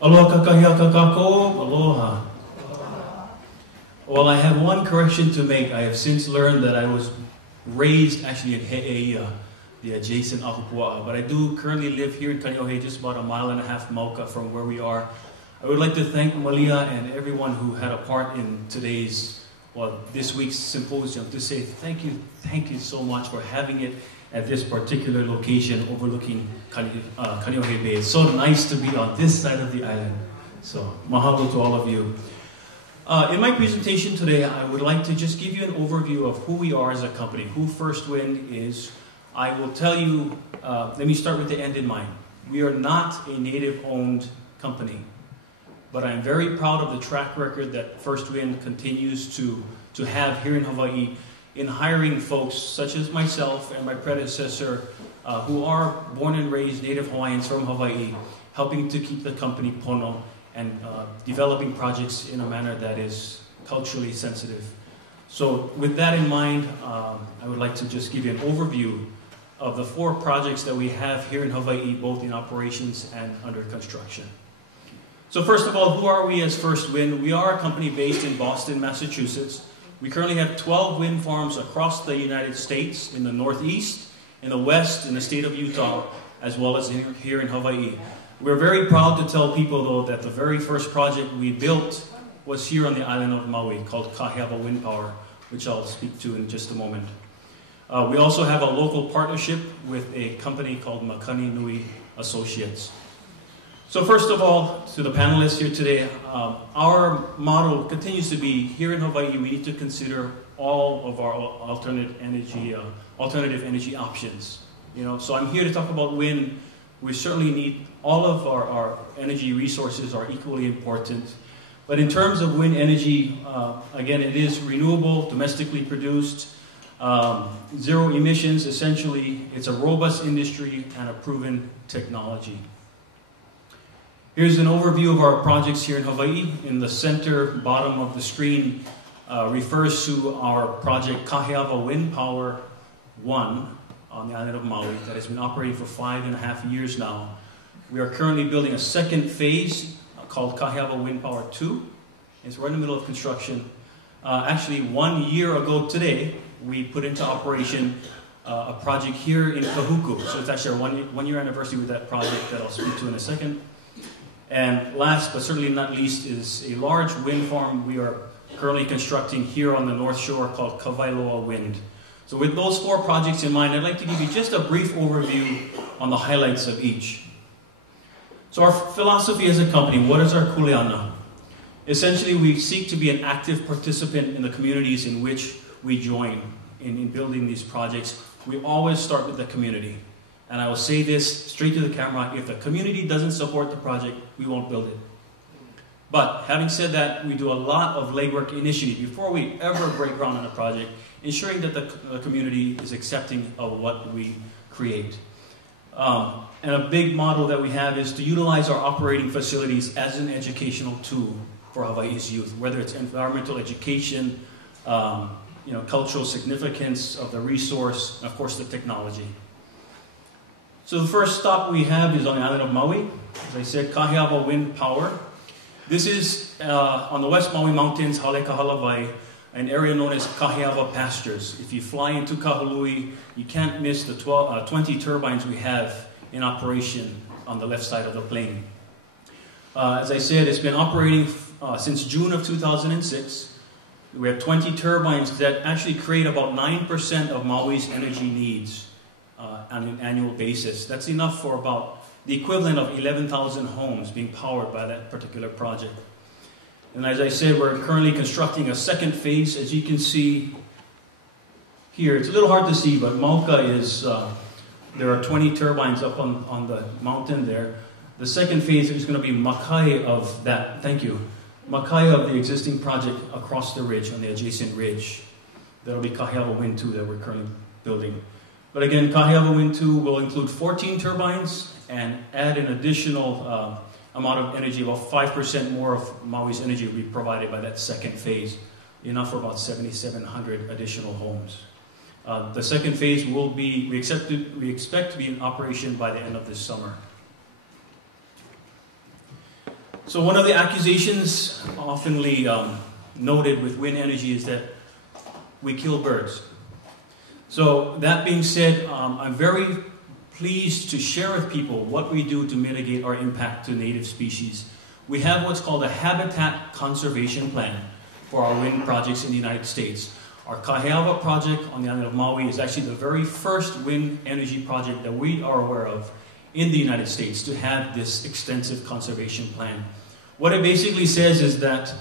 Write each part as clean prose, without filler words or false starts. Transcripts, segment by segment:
Aloha kakahia kakako, aloha. Well, I have one correction to make. I have since learned that I was raised actually in He'eia, the adjacent Ahupua'a, but I do currently live here in Kaneohe, just about a mile and a half mauka from where we are. I would like to thank Malia and everyone who had a part in today's, well, this week's symposium, to say thank you so much for having it at this particular location overlooking Kaneohe Bay. It's so nice to be on this side of the island. So, mahalo to all of you. In my presentation today, I would like to just give you an overview of who we are as a company, who First Wind is. I will tell you, let me start with the end in mind. We are not a native-owned company, but I'm very proud of the track record that First Wind continues to have here in Hawaii in hiring folks such as myself and my predecessor who are born and raised native Hawaiians from Hawaii, helping to keep the company pono and developing projects in a manner that is culturally sensitive. So with that in mind, I would like to just give you an overview of the 4 projects that we have here in Hawaii, both in operations and under construction. So first of all, who are we as First Wind? We are a company based in Boston, Massachusetts. We currently have 12 wind farms across the United States, in the Northeast, in the West, in the state of Utah, as well as here in Hawaii. We're very proud to tell people, though, that the very first project we built was here on the island of Maui, called Kahuku Wind Power, which I'll speak to in just a moment. We also have a local partnership with a company called Makani Nui Associates. So first of all, to the panelists here today, our model continues to be, here in Hawaii, we need to consider all of our alternative energy options. So I'm here to talk about wind. We certainly need all of our energy resources are equally important. But in terms of wind energy, again, it is renewable, domestically produced, zero emissions, essentially. It's a robust industry and a proven technology. Here's an overview of our projects here in Hawaii. In the center bottom of the screen refers to our project Kahuku Wind Power 1 on the island of Maui that has been operating for 5.5 years now. We are currently building a second phase called Kahuku Wind Power 2. We're in the middle of construction. Actually, 1 year ago today, we put into operation a project here in Kahuku. So it's actually our one year anniversary with that project that I'll speak to in a second. And last but certainly not least is a large wind farm we are currently constructing here on the North Shore called Kawailoa Wind. So with those 4 projects in mind, I'd like to give you just a brief overview on the highlights of each. So our philosophy as a company, what is our kuleana? Essentially, we seek to be an active participant in the communities in which we join in building these projects. We always start with the community. And I will say this straight to the camera, if the community doesn't support the project, we won't build it. But having said that, we do a lot of legwork initially before we ever break ground on a project, ensuring that the community is accepting of what we create. And a big model that we have is to utilize our operating facilities as an educational tool for Hawaii's youth, whether it's environmental education, cultural significance of the resource, and of course the technology. So the first stop we have is on the island of Maui. As I said, Kahuku Wind Power. This is on the West Maui Mountains, Halekahalavai, an area known as Kahuku Pastures. If you fly into Kahului, you can't miss the 20 turbines we have in operation on the left side of the plain. As I said, it's been operating since June of 2006. We have 20 turbines that actually create about 9% of Maui's energy needs on an annual basis. That's enough for about the equivalent of 11,000 homes being powered by that particular project. And as I said, we're currently constructing a second phase. As you can see here, it's a little hard to see, but Mauka is, there are 20 turbines up on the mountain there. The second phase is going to be makai of that, thank you, makai of the existing project across the ridge, on the adjacent ridge. That'll be Kahuku Wind 2 that we're currently building. But again, Kahuku Wind 2 will include 14 turbines and add an additional amount of energy, about 5% more of Maui's energy will be provided by that second phase, enough for about 7,700 additional homes. The second phase will be, we expect to be in operation by the end of this summer. So one of the accusations oftenly noted with wind energy is that we kill birds. So that being said, I'm very pleased to share with people what we do to mitigate our impact to native species. We have what's called a habitat conservation plan for our wind projects in the United States. Our Kahuku project on the island of Maui is actually the very first wind energy project that we are aware of in the United States to have this extensive conservation plan. What it basically says is that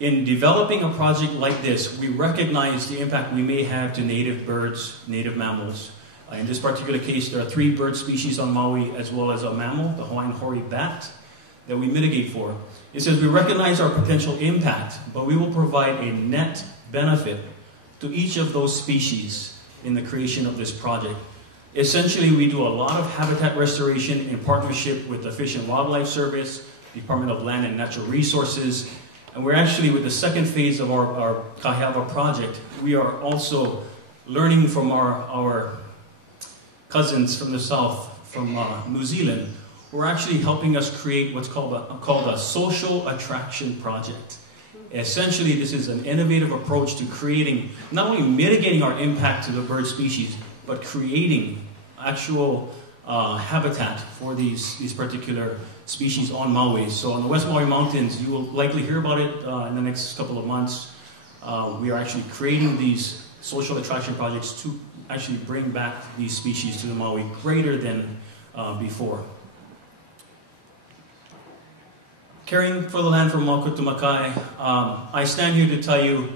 in developing a project like this, we recognize the impact we may have to native birds, native mammals. In this particular case, there are 3 bird species on Maui, as well as a mammal, the Hawaiian hoary bat, that we mitigate for. It says we recognize our potential impact, but we will provide a net benefit to each of those species in the creation of this project. Essentially, we do a lot of habitat restoration in partnership with the Fish and Wildlife Service, Department of Land and Natural Resources, and we're actually, with the second phase of our Kahuku project, we are also learning from our cousins from the south, from New Zealand, who are actually helping us create what's called a social attraction project. Essentially, this is an innovative approach to creating, not only mitigating our impact to the bird species, but creating actual habitat for these particular species on Maui. So on the West Maui Mountains, you will likely hear about it in the next couple of months. We are actually creating these social attraction projects to actually bring back these species to the Maui greater than before. Caring for the land from Mauka to Makai, I stand here to tell you,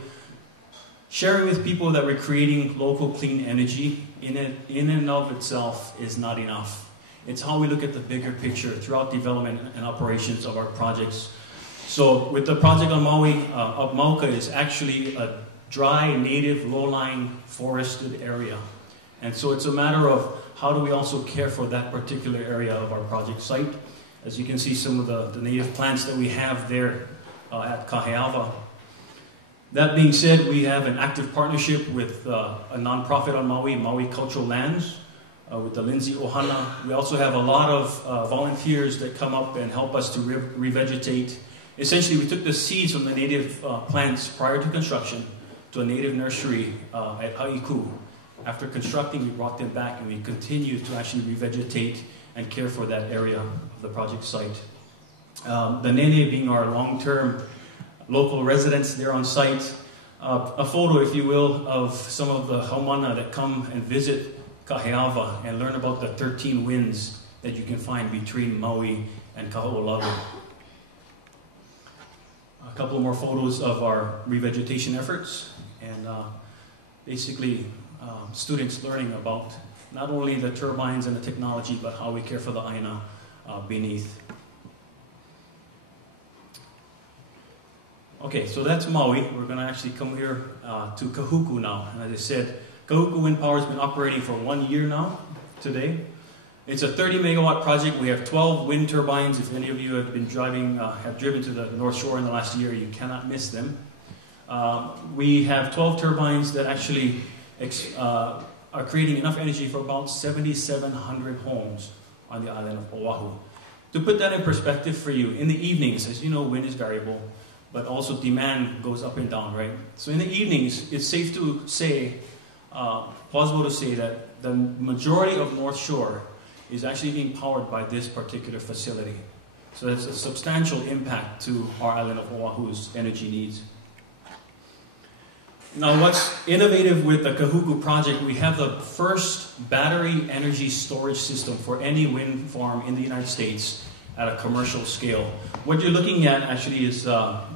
sharing with people that we're creating local clean energy in and of itself is not enough. It's how we look at the bigger picture throughout development and operations of our projects. So with the project on Maui, Mauka is actually a dry, native, low-lying, forested area. And so it's a matter of how do we also care for that particular area of our project site. As you can see, some of the native plants that we have there at Kahuku. That being said, we have an active partnership with a nonprofit on Maui, Maui Cultural Lands, with the Lindsay Ohana. We also have a lot of volunteers that come up and help us to revegetate. Essentially, we took the seeds from the native plants prior to construction to a native nursery at Kahuku. After constructing, we brought them back and we continue to actually revegetate and care for that area of the project site. The Nene being our long-term local residents there on site. A photo, if you will, of some of the haumana that come and visit Kahuku and learn about the 13 winds that you can find between Maui and Kaho'olawe. A couple more photos of our revegetation efforts, and basically students learning about not only the turbines and the technology, but how we care for the aina beneath. Okay, so that's Maui. We're going to actually come here to Kahuku now. And as I said, Kahuku Wind Power has been operating for 1 year now, today. It's a 30 megawatt project. We have 12 wind turbines. If any of you have been have driven to the North Shore in the last year, you cannot miss them. We have 12 turbines that actually are creating enough energy for about 7,700 homes on the island of Oahu. To put that in perspective for you, in the evenings, as you know, wind is variable, but also demand goes up and down, right? So in the evenings, it's safe to say, plausible to say that the majority of North Shore is actually being powered by this particular facility. So that's a substantial impact to our island of Oahu's energy needs. Now, what's innovative with the Kahuku project, we have the first battery energy storage system for any wind farm in the United States at a commercial scale. What you're looking at actually is a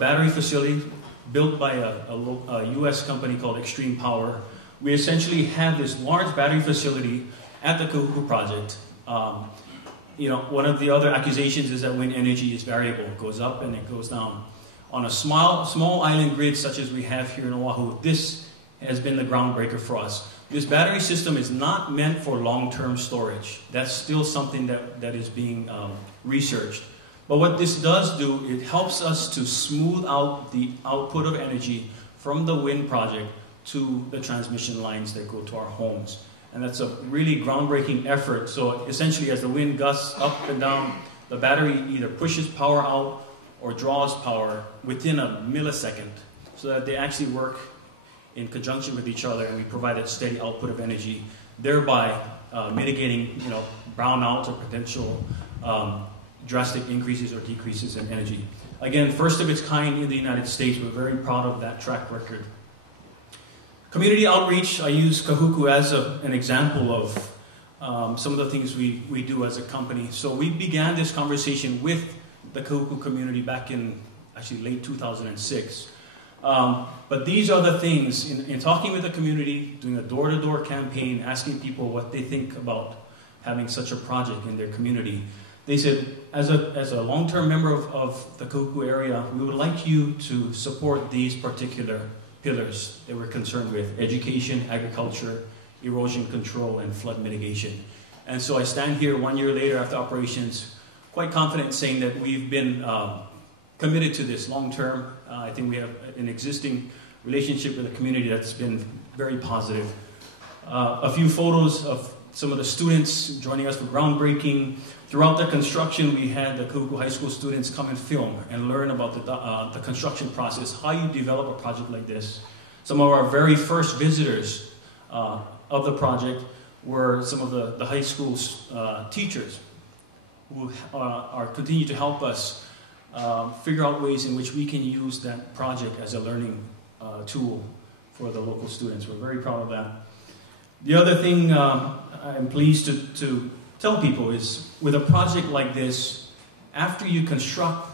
battery facility built by a US company called Extreme Power. We essentially have this large battery facility at the Kahuku project. You know, one of the other accusations is that wind energy is variable. It goes up and it goes down. On a small island grid such as we have here in Oahu, this has been the groundbreaker for us. This battery system is not meant for long-term storage. That's still something that is being researched. But what this does do, it helps us to smooth out the output of energy from the wind project to the transmission lines that go to our homes. And that's a really groundbreaking effort. So essentially, as the wind gusts up and down, the battery either pushes power out or draws power within a millisecond, so that they actually work in conjunction with each other, and we provide a steady output of energy, thereby mitigating, brownouts or potential drastic increases or decreases in energy. Again, first of its kind in the United States. We're very proud of that track record. Community outreach, I use Kahuku as an example of some of the things we do as a company. So we began this conversation with the Kahuku community back in actually late 2006. But these are the things, in talking with the community, doing a door-to-door campaign, asking people what they think about having such a project in their community. They said, as a long-term member of the Kahuku area, we would like you to support these particular pillars that we're concerned with: education, agriculture, erosion control, and flood mitigation. And so I stand here 1 year later after operations, quite confident in saying that we've been committed to this long-term. I think we have an existing relationship with the community that's been very positive. A few photos of some of the students joining us for groundbreaking. Throughout the construction, we had the Kahuku High School students come and film and learn about the construction process, how you develop a project like this. Some of our very first visitors of the project were some of the high school's teachers who continue to help us figure out ways in which we can use that project as a learning tool for the local students. We're very proud of that. The other thing I'm pleased to tell people is, with a project like this, after you construct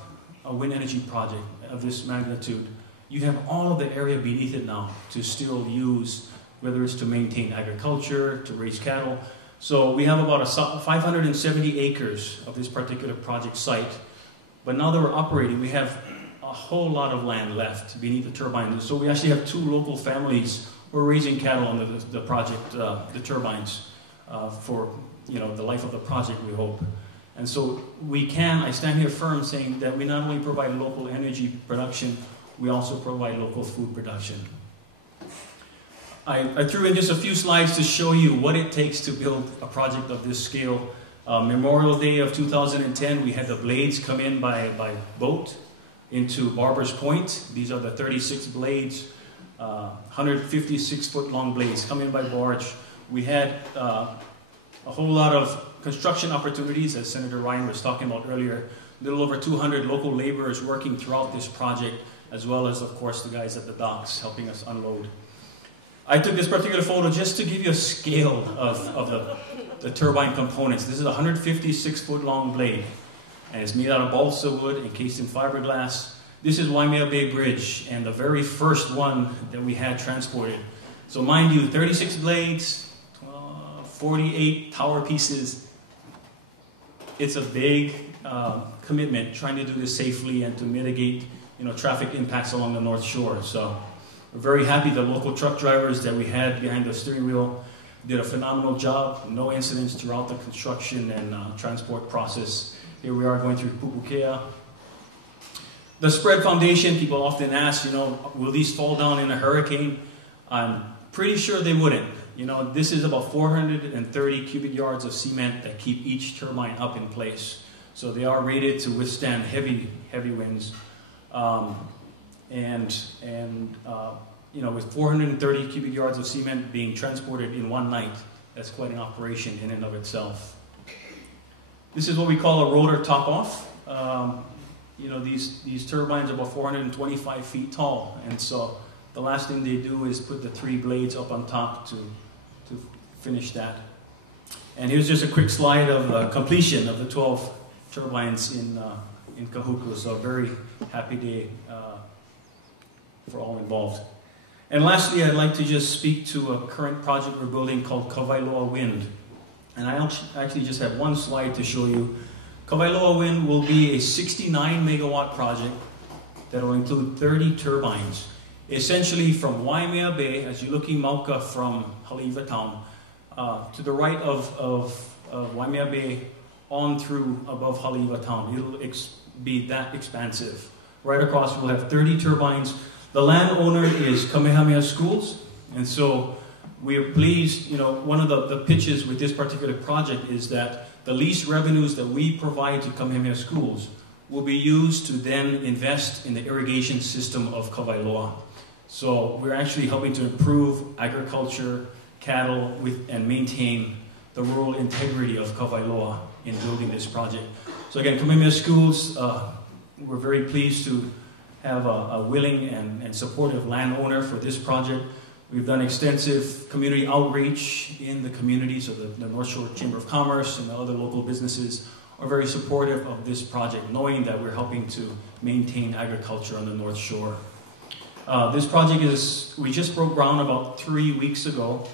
a wind energy project of this magnitude, you have all of the area beneath it now to still use, whether it's to maintain agriculture, to raise cattle. So we have about 570 acres of this particular project site. But now that we're operating, we have a whole lot of land left beneath the turbines. So we actually have 2 local families who are raising cattle under the project, the turbines, for the life of the project, we hope. And so I stand here firm saying that we not only provide local energy production, we also provide local food production. I threw in just a few slides to show you what it takes to build a project of this scale. Memorial Day of 2010, we had the blades come in by boat into Barber's Point. These are the 36 blades, 156-foot long blades come in by barge. We had a whole lot of construction opportunities, as Senator Ryan was talking about earlier. A little over 200 local laborers working throughout this project, as well as, of course, the guys at the docks helping us unload. I took this particular photo just to give you a scale of the turbine components. This is a 156-foot long blade, and it's made out of balsa wood encased in fiberglass. This is Waimea Bay Bridge, and the very first one that we had transported. So mind you, 36 blades, 48 tower pieces. It's a big commitment trying to do this safely and to mitigate traffic impacts along the North Shore. So we're very happy the local truck drivers that we had behind the steering wheel did a phenomenal job. No incidents throughout the construction and transport process. Here we are going through Pupukea. The spread foundation, people often ask, will these fall down in a hurricane? I'm pretty sure they wouldn't. This is about 430 cubic yards of cement that keep each turbine up in place. So they are rated to withstand heavy winds. With 430 cubic yards of cement being transported in one night, that's quite an operation in and of itself. This is what we call a rotor top-off. These turbines are about 425 feet tall, and so the last thing they do is put the 3 blades up on top to finish that. And here's just a quick slide of completion of the 12 turbines in Kahuku. So a very happy day for all involved. And lastly, I'd like to just speak to a current project we're building called Kawailoa Wind. And I actually just have one slide to show you. Kawailoa Wind will be a 69 megawatt project that will include 30 turbines. Essentially from Waimea Bay, as you're looking Mauka from Haleiwa Town, to the right of Waimea Bay on through above Haleiwa Town. It'll be that expansive. Right across we'll have 30 turbines. The landowner is Kamehameha Schools, and so We are pleased, you know, one of the pitches with this particular project is that the lease revenues that we provide to Kamehameha schools will be used to then invest in the irrigation system of Kawailoa. So we're actually helping to improve agriculture, cattle, and maintain the rural integrity of Kawailoa in building this project. So again, Kamehameha schools, we're very pleased to have a willing and supportive landowner for this project. We've done extensive community outreach in the communities of the North Shore Chamber of Commerce and the other local businesses are very supportive of this project, knowing that we're helping to maintain agriculture on the North Shore. This project we just broke ground about 3 weeks ago,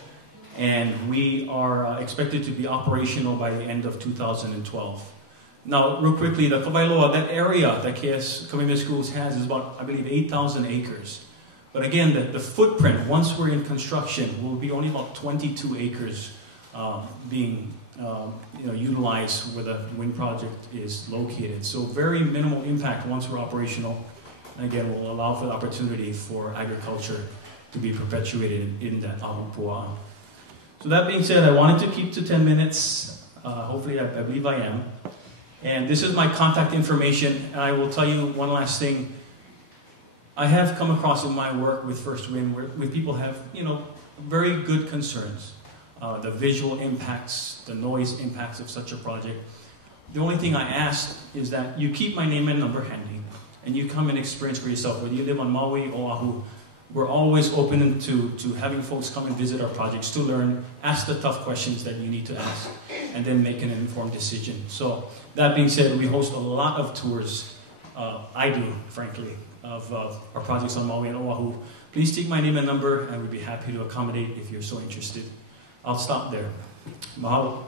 and we are expected to be operational by the end of 2012. Now, real quickly, the Kawailoa, that area that Kamehameha Schools has is about, I believe, 8,000 acres. But again, the footprint, once we're in construction, will be only about 22 acres being utilized where the wind project is located. So very minimal impact once we're operational. And again, will allow for the opportunity for agriculture to be perpetuated in that Ahupua. So that being said, I wanted to keep to 10 minutes. Hopefully, I believe I am. And this is my contact information. And I will tell you one last thing. I have come across in my work with First Wind where people have, very good concerns. The visual impacts, the noise impacts of such a project. The only thing I ask is that you keep my name and number handy, and you come and experience for yourself. Whether you live on Maui or Oahu, we're always open to having folks come and visit our projects to learn, ask the tough questions that you need to ask, and then make an informed decision. So that being said, we host a lot of tours. I do, frankly, of our projects on Maui and Oahu. Please take my name and number, and we'd be happy to accommodate if you're so interested. I'll stop there. Mahalo.